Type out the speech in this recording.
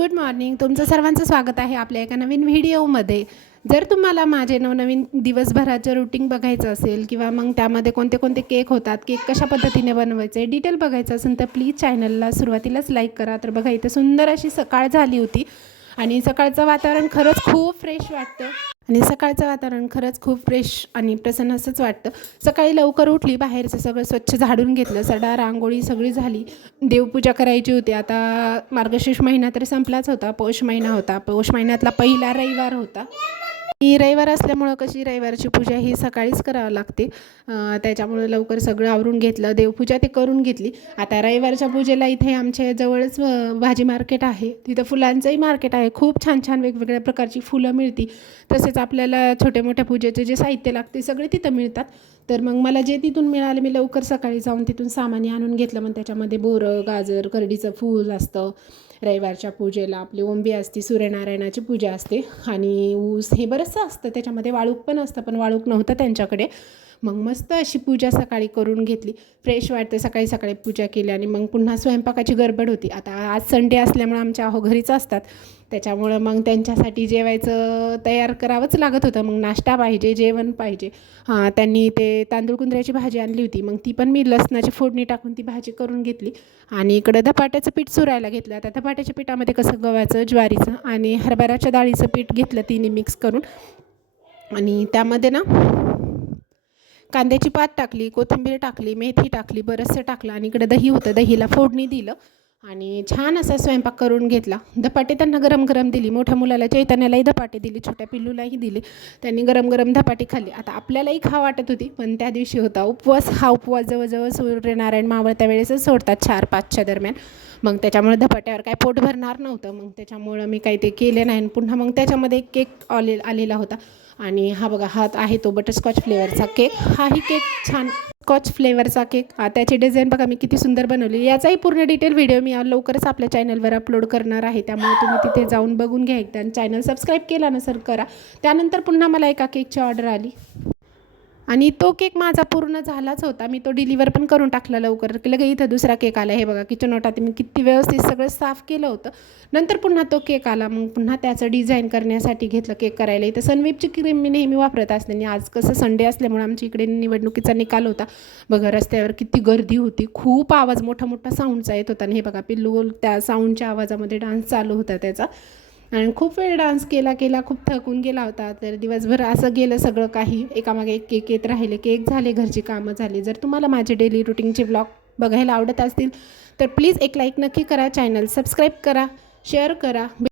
Good morning. तुमचं सर्वांचं स्वागत आहे आपल्या एका नवीन व्हिडिओमध्ये. जर तुम्हाला माझे नवनवीन दिवसभराचं रुटीन बघायचं असेल किंवा मग त्यामध्ये कोणते कोणते केक होतात केक कशा पद्धतीने बनवायचे डिटेल बघायचं असेल तर प्लीज चॅनलला सुरुवातीलाच लाईक करा. तर बघा इथं सुंदर अशी सकाळ झाली होती आणि सकाळचं वातावरण खरंच खूप फ्रेश वाटतं. आणि सकाळचं वातावरण खरंच खूप फ्रेश आणि प्रसन्न असंच वाटतं. सकाळी लवकर उठली बाहेरचं सगळं स्वच्छ झाडून घेतलं सडा रांगोळी सगळी झाली. देवपूजा करायची होती. आता मार्गशीर्ष महिना तर संपलाच होता. पौष महिना होता. पौष महिन्यातला पहिला रविवार होता. ही रविवार असल्यामुळं कशी रविवारची पूजा ही सकाळीच करावं लागते. त्याच्यामुळं लवकर सगळं आवरून घेतलं देवपूजा ते करून घेतली. आता रविवारच्या पूजेला इथे आमच्या जवळच भाजी मार्केट आहे. तिथं फुलांचंही मार्केट आहे. खूप छान छान वेगवेगळ्या प्रकारची फुलं मिळती. तसेच आपल्याला छोट्या मोठ्या पूजेचे जे साहित्य लागते सगळे तिथं मिळतात. तर मग मला जे तिथून मिळालं मी लवकर सकाळी जाऊन तिथून सामान आणून घेतलं. मग त्याच्यामध्ये बोरं गाजर करडीचं फूल असतं. रविवारच्या पूजेला आपली ओंबी असते सूर्यनारायणाची पूजा असते. आणि ऊस हे बरंच बरंचसं असतं त्याच्यामध्ये वाळूक पण असतं पण वाळूक नव्हतं त्यांच्याकडे. मग मस्त अशी पूजा सकाळी करून घेतली. फ्रेश वाटतं सकाळी सकाळी पूजा केली आणि मग पुन्हा स्वयंपाकाची गडबड होती. आता आज संडे असल्यामुळं आमच्या अहो घरीच असतात. त्याच्यामुळं मग त्यांच्यासाठी जेवायचं तयार करावंच लागत होतं. मग नाश्ता पाहिजे जेवण पाहिजे. हां त्यांनी ते तांदूळ कुंदऱ्याची भाजी आणली होती. मग ती पण मी लसणाची फोडणी टाकून ती भाजी करून घेतली. आणि इकडं धपाट्याचं पीठ चुरायला घेतलं. आता धपाट्याच्या पिठामध्ये कसं गव्हाचं ज्वारीचं आणि हरभऱ्याच्या डाळीचं पीठ घेतलं तिने मिक्स करून. आणि त्यामध्ये ना कांद्याची पात टाकली कोथिंबीर टाकली मेथी टाकली बरंचसं टाकलं आणि इकडे दही होतं. दहीला फोडणी दिलं. आणि छान असा स्वयंपाक करून घेतला. धपाटे त्यांना गरम गरम दिली. मोठ्या मुलाला चैतन्यालाही धपाटे दिली छोट्या पिल्लूलाही दिली. त्यांनी गरम गरम धपाटे खाल्ली. आता आपल्यालाही खा वाटत होती पण त्या दिवशी होता उपवास. हा उपवास जवळजवळ सूर्यनारायण मावळत्या वेळेसच सोडतात चार पाचच्या दरम्यान. मग त्याच्यामुळे धपाट्यावर काय पोट भरणार नव्हतं. मग त्याच्यामुळं मी काही ते केले नाही. आणि पुन्हा मग त्याच्यामध्ये एक केक आले आलेला होता. आणि हा बघा हात आहे तो बटरस्कॉच फ्लेवरचा केक. हाही केक छान स्कॉच फ्लेवरचा केक हा त्याची डिझाईन बघा मी किती सुंदर बनवली. याचाही पूर्ण डिटेल व्हिडिओ मी लवकरच आपल्या चॅनलवर अपलोड करणार आहे. त्यामुळे तुम्ही तिथे जाऊन बघून घ्या एकदा. आणि चॅनल सबस्क्राईब केला नसेल करा. त्यानंतर पुन्हा मला एका केकची ऑर्डर आली. आणि तो केक माझा पूर्ण झालाच होता. मी तो डिलिव्हर पण करून टाकला लवकर. की लगे इथं दुसरा केक आला. हे बघा किचन ओटात मी किती व्यवस्थित सगळं साफ केलं होतं. नंतर पुन्हा तो केक आला. मग पुन्हा त्याचं डिझाईन करण्यासाठी घेतलं केक करायला. इथं सनवेबची क्रीम मी नेहमी वापरत असते. आणि आज कसं संडे असल्यामुळे आमच्या इकडे निवडणुकीचा निकाल होता. बघा रस्त्यावर किती गर्दी होती. खूप आवाज मोठा मोठा साऊंडचा येत होता. आणि हे बघा पिल्लू त्या साऊंडच्या आवाजामध्ये डान्स चालू होता त्याचा. आणि खूप वेळ डान्स केला केला खूप थकून गेला होता. तर दिवसभर असं गेलं सगळं काही. एकामागे एक केक येत राहिले केक झाले घरची कामं झाली. जर तुम्हाला माझे डेली रुटीनचे ब्लॉग बघायला आवडत असतील तर प्लीज एक लाईक नक्की करा. चॅनल सबस्क्राईब करा शेअर करा.